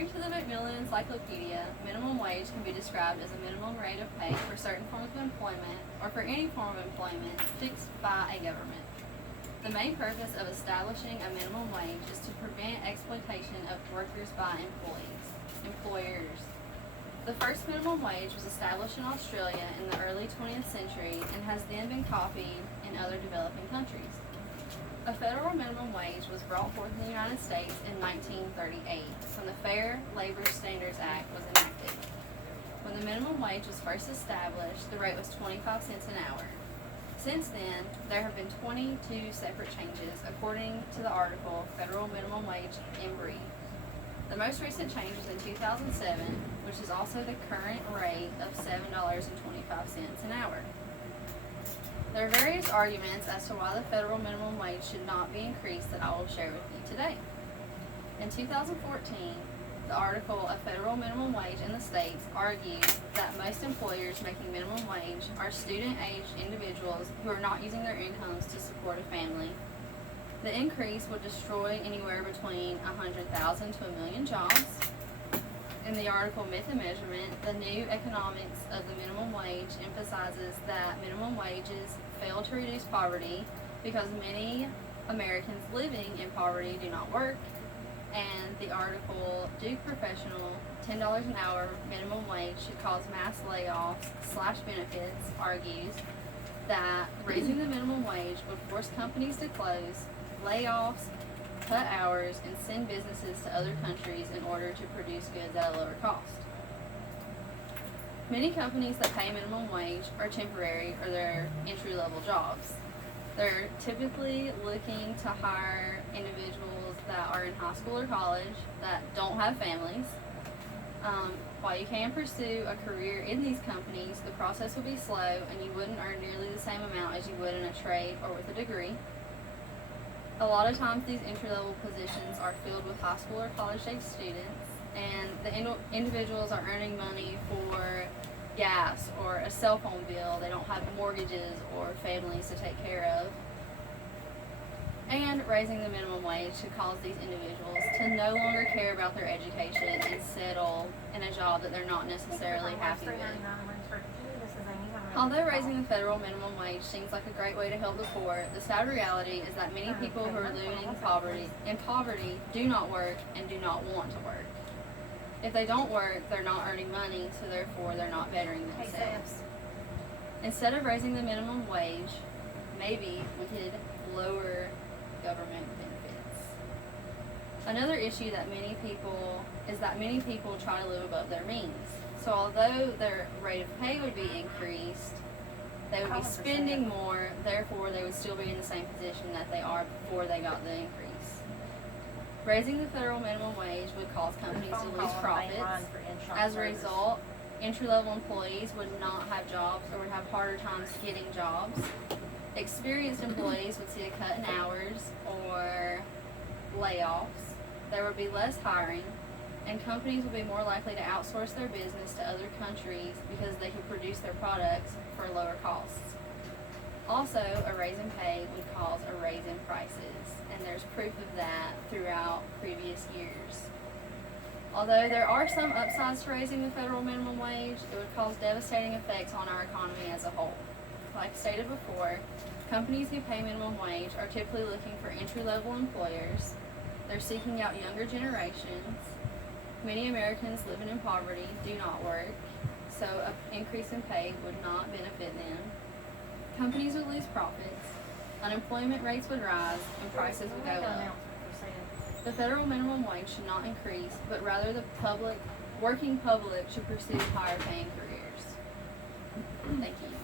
According to the Macmillan Encyclopedia, minimum wage can be described as a minimum rate of pay for certain forms of employment or for any form of employment fixed by a government. The main purpose of establishing a minimum wage is to prevent exploitation of workers by employers. The first minimum wage was established in Australia in the early 20th century and has then been copied in other developing countries. A federal minimum wage was brought forth in the United States in 1938 when the Fair Labor Standards Act was enacted. When the minimum wage was first established, the rate was 25 cents an hour. Since then, there have been 22 separate changes according to the article Federal Minimum Wage in Brief. The most recent change was in 2007, which is also the current rate of $7.25 an hour. There are various arguments as to why the federal minimum wage should not be increased that I will share with you today. In 2014, the article A Federal Minimum Wage in the States argues that most employers making minimum wage are student-aged individuals who are not using their incomes to support a family. The increase would destroy anywhere between 100,000 to 1 million jobs. In the article Myth and Measurement, the new economics of the minimum wage emphasizes that minimum wages fail to reduce poverty because many Americans living in poverty do not work. And the article Duke Professional, $10 an hour minimum wage should cause mass layoffs / benefits argues that raising the minimum wage would force companies to close, layoffs, cut hours, and send businesses to other countries in order to produce goods at a lower cost. Many companies that pay minimum wage are temporary or they're entry-level jobs. They're typically looking to hire individuals that are in high school or college that don't have families. While you can pursue a career in these companies, the process will be slow and you wouldn't earn nearly the same amount as you would in a trade or with a degree. A lot of times these entry-level positions are filled with high school or college-age students, and the individuals are earning money for gas or a cell phone bill. They don't have mortgages or families to take care of. And raising the minimum wage should cause these individuals to no longer care about their education and settle in a job that they're not necessarily happy with. Although raising the federal minimum wage seems like a great way to help the poor, the sad reality is that many people who are living in poverty do not work and do not want to work. If they don't work, they're not earning money, so therefore they're not bettering themselves. Instead of raising the minimum wage, maybe we could lower government benefits. Another issue that many people try to live above their means. So although their rate of pay would be increased, they would be spending more, therefore they would still be in the same position that they are before they got the increase. Raising the federal minimum wage would cause companies to lose profits. As a result, entry-level employees would not have jobs or would have harder times getting jobs. Experienced employees would see a cut in hours or layoffs. There would be less hiring, and companies would be more likely to outsource their business to other countries because they could produce their products for lower costs. Also, a raise in pay would cause a raise in prices, and there's proof of that throughout previous years. Although there are some upsides to raising the federal minimum wage, it would cause devastating effects on our economy as a whole. Like stated before, companies who pay minimum wage are typically looking for entry-level employers. They're seeking out younger generations. Many Americans living in poverty do not work, so an increase in pay would not benefit them. Companies would lose profits, unemployment rates would rise, and prices would go up. The federal minimum wage should not increase, but rather the working public should pursue higher paying careers. Thank you.